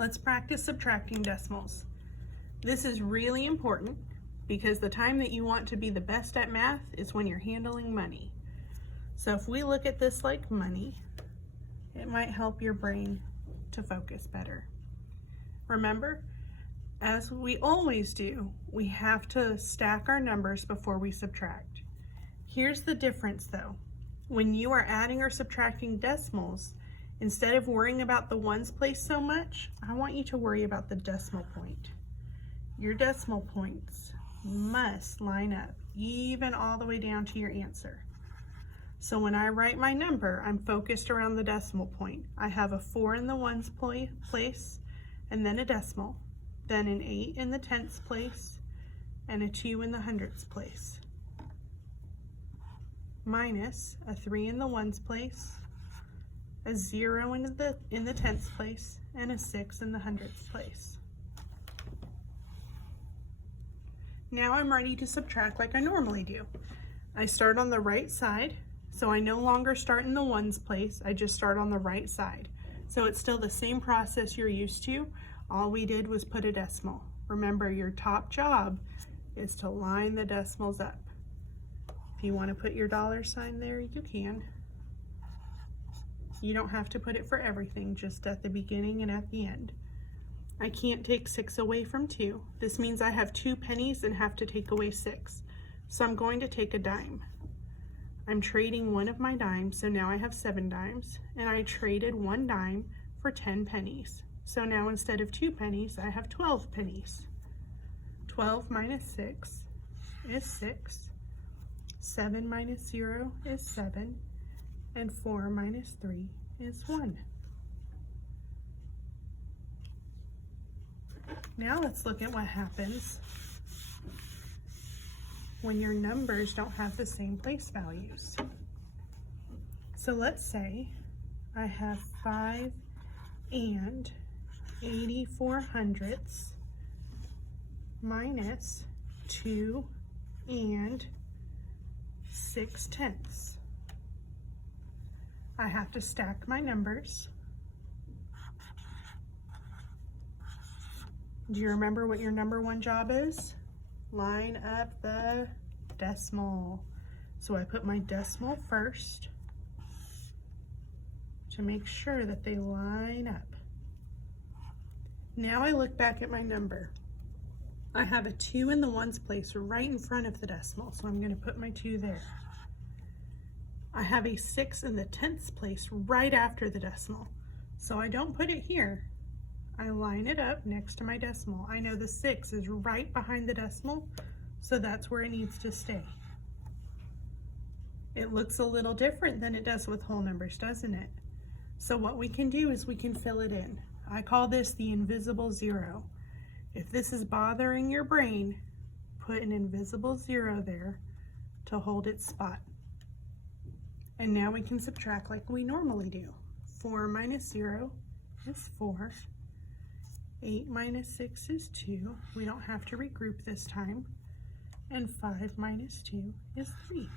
Let's practice subtracting decimals. This is really important because the time that you want to be the best at math is when you're handling money. So if we look at this like money, it might help your brain to focus better. Remember, as we always do, we have to stack our numbers before we subtract. Here's the difference though. When you are adding or subtracting decimals, instead of worrying about the ones place so much, I want you to worry about the decimal point. Your decimal points must line up, even all the way down to your answer. So when I write my number, I'm focused around the decimal point. I have a 4 in the ones place, and then a decimal, then an 8 in the tenths place, and a 2 in the hundredths place, minus a 3 in the ones place, a 0 in the tenths place, and a 6 in the hundredths place. Now I'm ready to subtract like I normally do. I start on the right side, so I no longer start in the ones place, I just start on the right side. So it's still the same process you're used to. All we did was put a decimal. Remember, your top job is to line the decimals up. If you want to put your dollar sign there, you can. You don't have to put it for everything, just at the beginning and at the end. I can't take 6 away from 2. This means I have 2 pennies and have to take away 6. So I'm going to take a dime. I'm trading one of my dimes, so now I have 7 dimes, and I traded 1 dime for 10 pennies. So now instead of 2 pennies, I have 12 pennies. 12 minus 6 is 6. 7 minus 0 is 7. And 4 minus 3 is 1. Now let's look at what happens when your numbers don't have the same place values. So let's say I have 5 and 84 hundredths minus 2 and 6 tenths. I have to stack my numbers. Do you remember what your number one job is? Line up the decimal. So I put my decimal first to make sure that they line up. Now I look back at my number. I have a 2 in the ones place right in front of the decimal, so I'm going to put my 2 there. I have a 6 in the tenths place right after the decimal, so I don't put it here. I line it up next to my decimal. I know the 6 is right behind the decimal, so that's where it needs to stay. It looks a little different than it does with whole numbers, doesn't it? So what we can do is we can fill it in. I call this the invisible 0. If this is bothering your brain, put an invisible 0 there to hold its spot. And now we can subtract like we normally do. 4 minus 0 is 4. 8 minus 6 is 2. We don't have to regroup this time. And 5 minus 2 is 3.